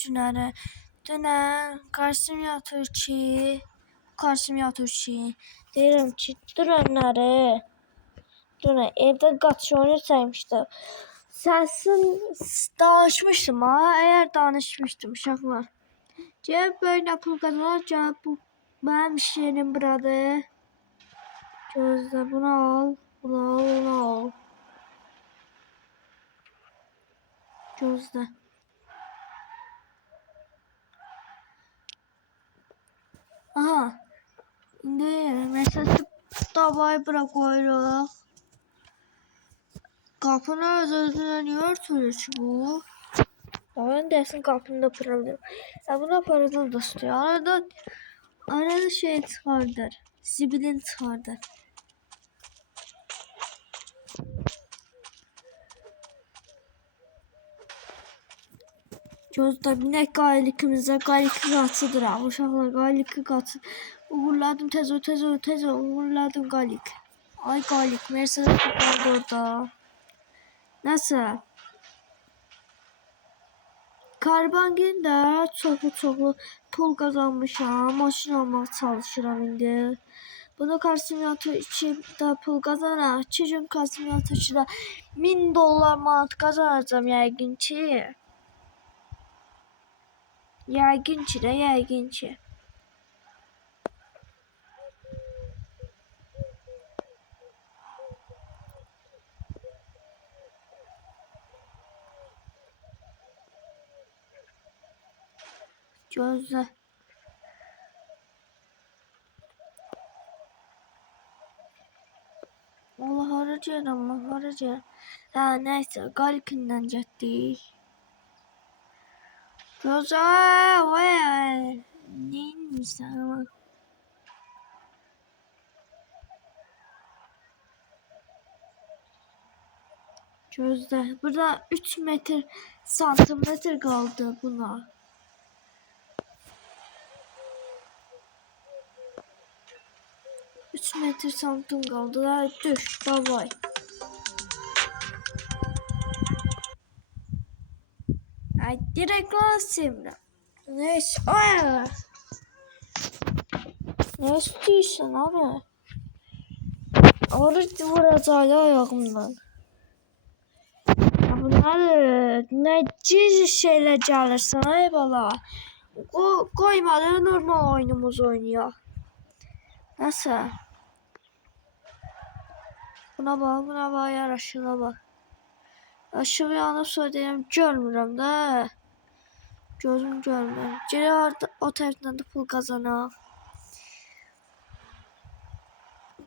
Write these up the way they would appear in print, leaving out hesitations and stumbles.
Günləri dünən karşıma yatır ki, deyirəm ki, dünən evdə qaçış oyunu çəkmişdim. Səsim danışmışdım ha, eğer danışmışdım uşaqlar. Gəlib böyle pul qazanır, gəlib bu mənim iş yerim buradır. Gözlə, bunu al, bunu al. Gözlə. Aha. İndi məsələn davayı bura qoyuruq. Qapını öz-özünə niyə örtülür ki bu? Ben dersin qapını da pırıldır. Ya buna pırıldır da istiyor. Arada şey çıkardır. Zibilin çıkardır. Gözdə binək qaylıkımıza qaylıkı qaçıdır ha. Uşaqlar qaylıkı qaçır. Uğurladım tez uğurladım qaylık. Ay qaylık Mercedes tutardı orada. Nasıl? Karbangin də çoxlu pul qazanmışam. Maşın almaq çalışıram indi. Bunu Karsimyato 2'de pul kazanır. 2 gün Karsimyato 2'de $1000 manat kazanacağım yəqin ki. Yəqin ki. Gözlə. Allah haracayım. Ha neyse Galkin'den getdik. Gözlə. Neymiş ama. Gözlə. Burada 3 santimetre kaldı buna. 3 metre santim kaldı. Daha düş. Bye bye. Ay direkt lazım. Neyse. Ay. Ne istiyorsun abi? Oruç vuracağıyla ayağımdan. Bunlar ne cici şeyler gelir sana ey bala. Koymadan normal oyunumuz oynuyor. Nasıl? Buna bak yaraşına bak. Aşağı yanıp söyleyeyim görmürəm də. Gözüm görmür. Geri o tərəfdən də pul qazanaq.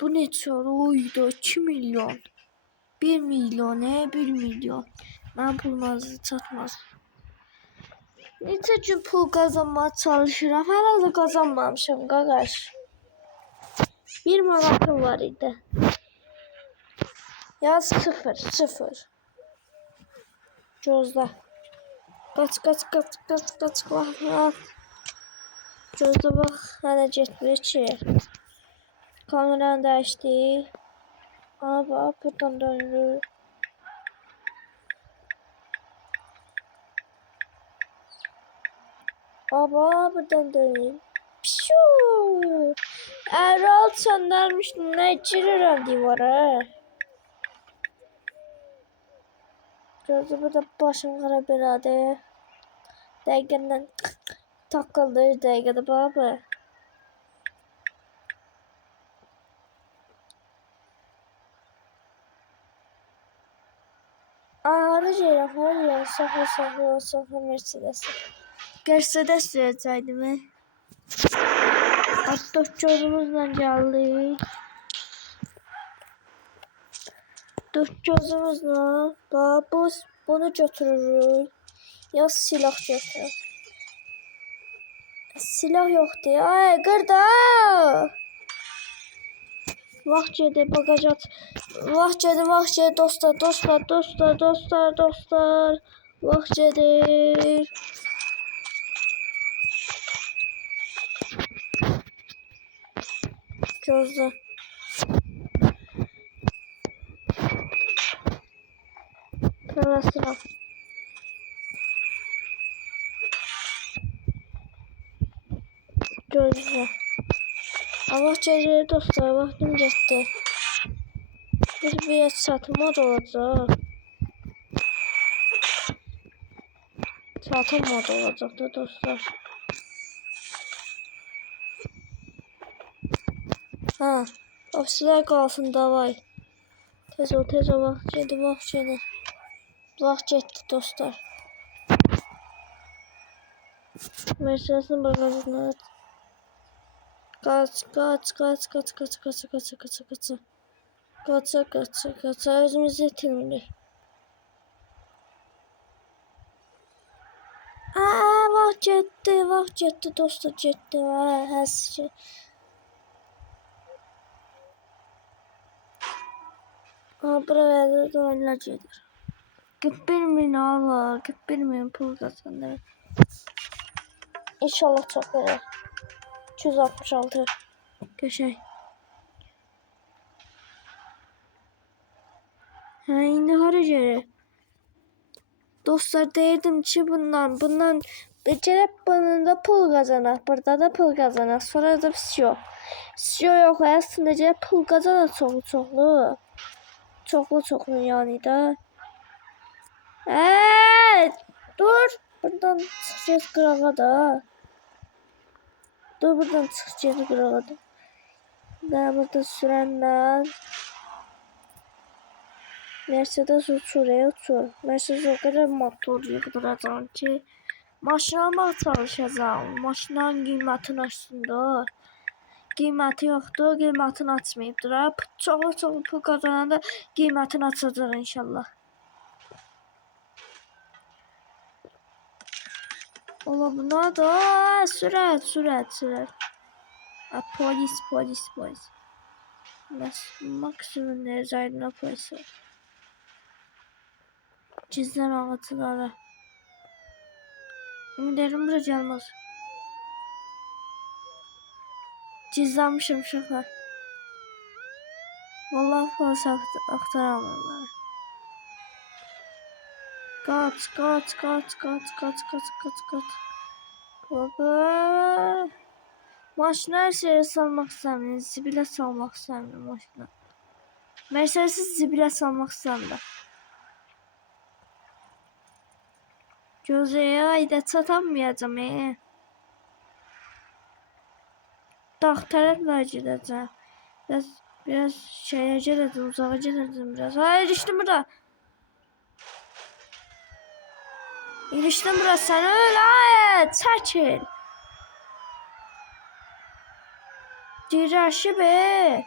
Bu neçə oydu? 2 milyon. 1 milyon 1 milyon. Mən pulmazı çatmaz. Neçə gün pul qazanmaya çalışıram. Hələ də qazanmamışam qaqaş. 1 manatım var idi. Yaz 0. Gözlə. Kaç. Gözlə bax, hələ getmir ki. Kameranı dəyişdik. Ana bax, buradan dönürük. Aba, buradan dönürük. Pişuu. Erol sandarmış, ne girirəm divara. Gözü burada başım qara belədir. Dəqiqədən takıldı dəqiqədə baba. Haracayım. Saxla Mercedes. Mercedes sürəcəkdim. Artıq gözümüzlə gəldik. Dört gözümüzlə bunu götürürük. Ya silah götürürük. Silah yoxdur. Ay qırda. Vaxt gedir bagajat. Vaxt gedir dostlar. Vaxt gedir. Gözlə. Silah. Gözle. Allah gelir dostlar, vaktim getdi. Bir satılmaz olacaq. Satılmaz olacaq da dostlar. Ha, ofisler qalsın davay. Tez ol vaxt gedir. Vaxt getdi dostlar. Mercedes'in bagajına kaç özümüzü itirmirik. Vaxt getdi dostlar, getdi. Həs. Buralarda da oyunlar gedir. 41.000 Allah, 41.000 pul kazanır. İnşallah çok verir. 266 köşe. Ha, indi hara gəlir? Dostlar deyirdim ki bundan becerip bunun pul kazanır. Burada da pul kazanır. Sonra da CEO. CEO yok aslında gelip pul kazanır çoxlu. Çoxlu yani da. Dur. Buradan çıkacağız qırağa da. Dur buradan çıkacağız qırağa da. Ben burada sürənlər. Mercedes uçur. Mercedes o kadar motor yıkdıracağım ki maşın almaq çalışacağım. Maşının qiymətini açsınlar. Qiyməti yoxdur, qiymətini açmayıbdır. Çoxlu pul qazananda qiymətini açacaq inşallah. Ola buna da sürət. Polis. Maksimum dereceyle polis. Cizler ağatıları. Ümiderim buraya gelmez. Cizlenmişim şaka. Vallahi fazla aktaramam onları. Kaç. Baba. Maşını her şeye salmak istemiyorum. Zibile salmak istemiyorum maşını. Mercedes'i zibile salmak istemiyorum. Gözeye ayda çatamayacağım. Dağ taraflara gideceğim. Biraz şeye geleceğim, uzağa geleceğim biraz. Hayır işte burada. İliştim burası, sen öyle hayır, çekil. Dirəşi be.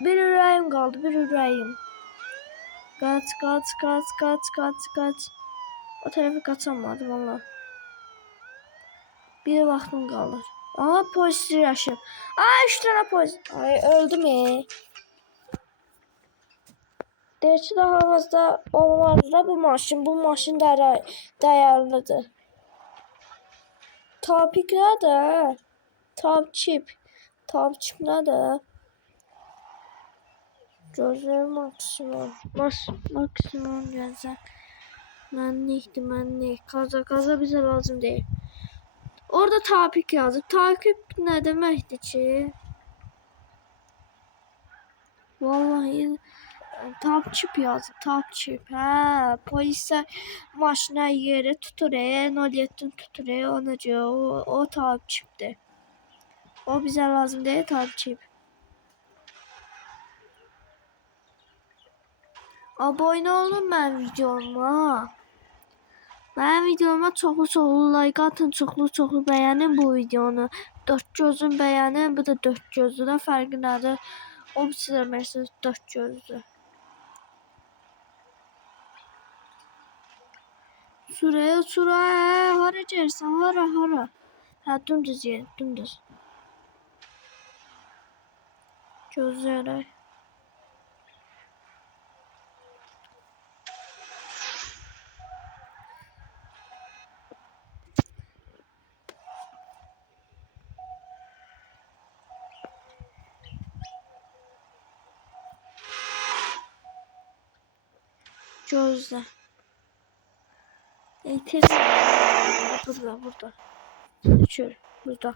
Bir ürəyim qaldı, bir ürəyim. Kaç. O tarafa kaçamadım valla. Bir vaxtım qalır. Aha polis dirəşim. 3 tane polis. Ay öldüm. Deyir ki daha fazla olmaz da bu maşın. Bu maşın dəyərlidir. Topik nerede? Top chip nerede? Gözler maksimum gelecek. Mənlik. Kaza bize lazım değil. Orada topik yazıp. Takip ne demekti ki? Vallahi top chip yazıp. Top chip. Polisler maşına yere tutur. 07 tutur. Ona diyor. O top chip'ti. O bize lazım değil top chip. Abone olun ben videoma. Benim videoma çoxlu like atın, çoxlu beğenin bu videonu. 4 gözün beğenin, bu da 4 gözü də fərqi nədir? O sizə məsəl 4 gözü. Sürə, hara gəlsən, hara. Dümdüz yer, dümdüz. Gözlərək. Gözlə. Burada. Şöyle burada.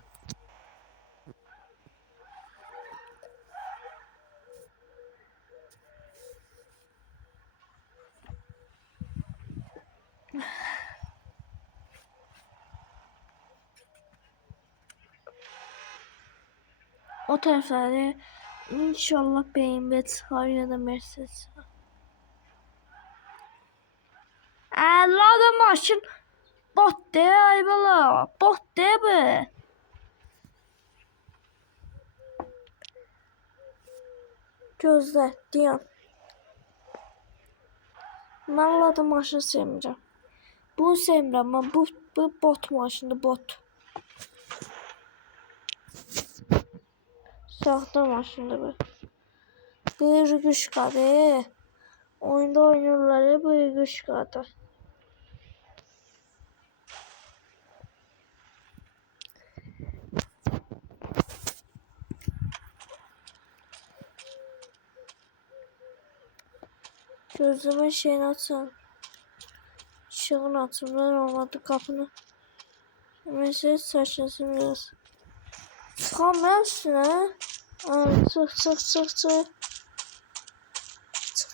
O taraflarda inşallah BMW çıkar ya da Mercedes. Allah da maşın bot de ay bala. Bot de bu. Gözlə deyəm. Mən Lada maşını sevmirəm. Bunu sevmirəm. Mən bu bot maşındır, bot. Saxta maşındır bu. Qışqadır. Oyunda oynayırlar bu qışqadır. Gözləmə şeyini açın. İşığını açın. Ben olmadı kapını. Mesela saçmasın biraz. Çıxam mən üstünə. Çıx.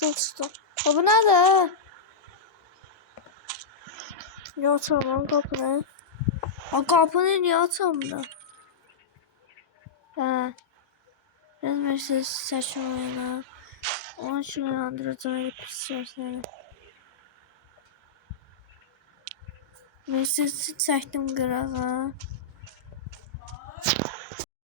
Çıxdım. O bu nədir? Niyə açamam qapını? Qapını niyə açamam? Hə. Biraz Mercedes saçma oyna. Onun için uyandıracağım pis seni. Mercedes'i çəkdim qırağa.